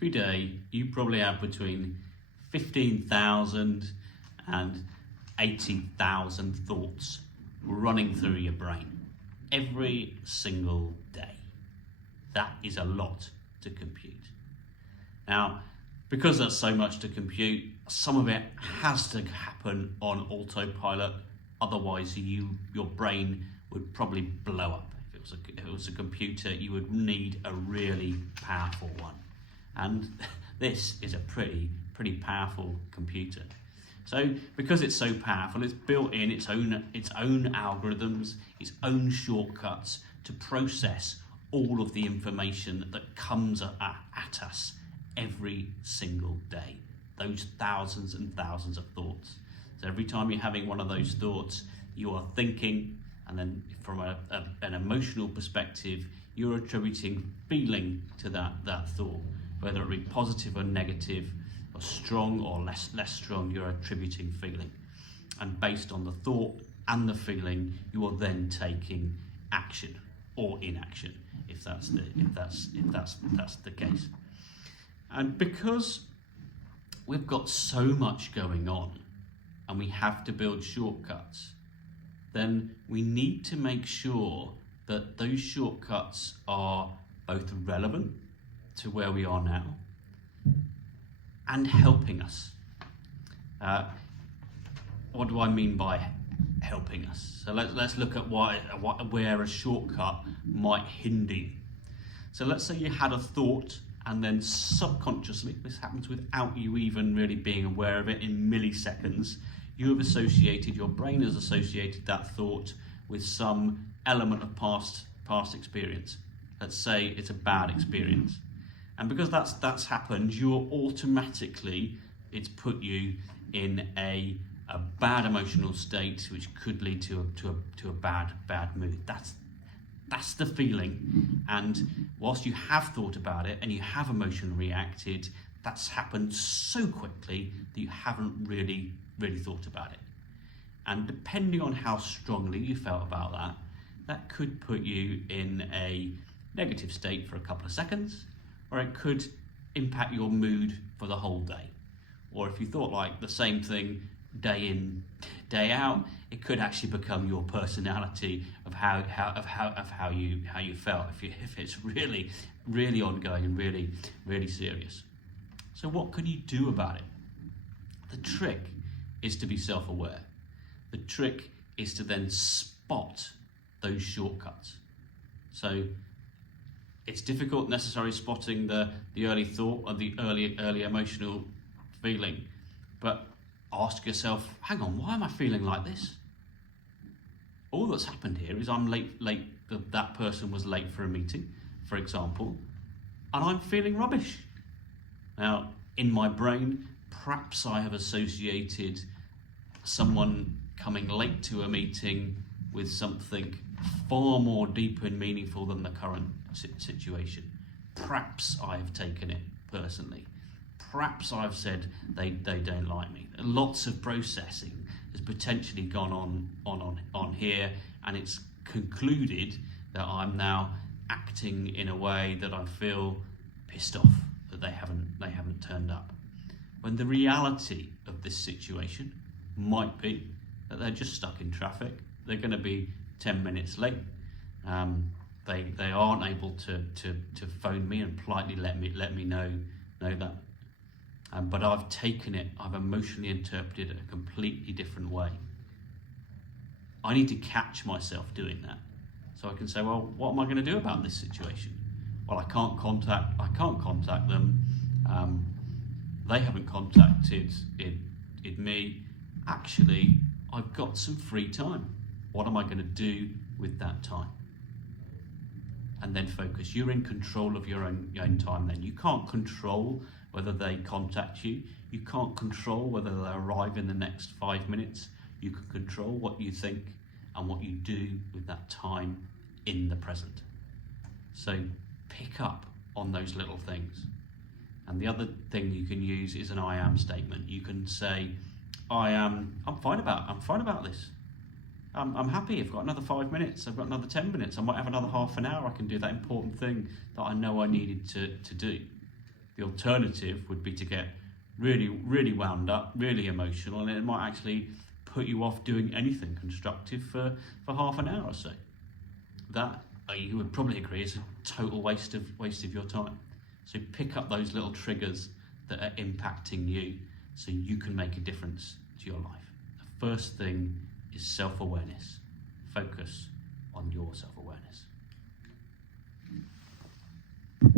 every day you probably have between 15,000 and 80,000 thoughts running through your brain every single day. That is a lot to compute. Now, because that's so much to compute, some of it has to happen on autopilot, otherwise your brain would probably blow up. If it was a computer, you would need a really powerful one. And this is a pretty powerful computer. So because it's so powerful, it's built in its own algorithms, its own shortcuts to process all of the information that comes at us every single day. Those thousands and thousands of thoughts. So every time you're having one of those thoughts, you are thinking, and then from an emotional perspective, you're attributing feeling to that thought, whether it be positive or negative, or strong or less strong, you're attributing feeling. And based on the thought and the feeling, you are then taking action or inaction, if that's the case. And because we've got so much going on and we have to build shortcuts, then we need to make sure that those shortcuts are both relevant to where we are now and helping us. What do I mean by helping us? So let's look at where a shortcut might hinder you. So let's say you had a thought, and then subconsciously, this happens without you even really being aware of it, in milliseconds, your brain has associated that thought with some element of past experience. Let's say it's a bad experience. And because that's happened, it's put you in a bad emotional state, which could lead to a bad mood. That's the feeling. And whilst you have thought about it and you have emotionally reacted, that's happened so quickly that you haven't really thought about it. And depending on how strongly you felt about that could put you in a negative state for a couple of seconds, or it could impact your mood for the whole day. Or if you thought like the same thing day in, day out, it could actually become your personality of how you felt if it's really ongoing and really serious. So what can you do about it? The trick is to be self-aware. The trick is to then spot those shortcuts. So it's difficult necessarily spotting the early thought or the early emotional feeling, but ask yourself, hang on, why am I feeling like this? All that's happened here is I'm late, that person was late for a meeting, for example, and I'm feeling rubbish. Now, in my brain, perhaps I have associated someone coming late to a meeting with something far more deep and meaningful than the current situation. Perhaps I've taken it personally. Perhaps I've said they don't like me. Lots of processing has potentially gone on here, and it's concluded that I'm now acting in a way that I feel pissed off that they haven't turned up. When the reality of this situation might be that they're just stuck in traffic. They're going to be 10 minutes late. They aren't able to phone me and politely let me know that. But I've taken it, I've emotionally interpreted it a completely different way. I need to catch myself doing that. So I can say, well, what am I going to do about this situation? Well, I can't contact them. They haven't contacted me. Actually, I've got some free time. What am I going to do with that time? And then focus. You're in control of your own time then. You can't control whether they contact you. You can't control whether they arrive in the next 5 minutes. You can control what you think and what you do with that time in the present. So pick up on those little things. And the other thing you can use is an I am statement. You can say, I'm fine about this. I'm happy. I've got another 5 minutes. I've got another 10 minutes. I might have another half an hour. I can do that important thing that I know I needed to do. The alternative would be to get really, really wound up, really emotional, and it might actually put you off doing anything constructive for half an hour or so. That, you would probably agree, is a total waste of your time. So pick up those little triggers that are impacting you so you can make a difference to your life. The first thing is self-awareness. Focus on your self-awareness.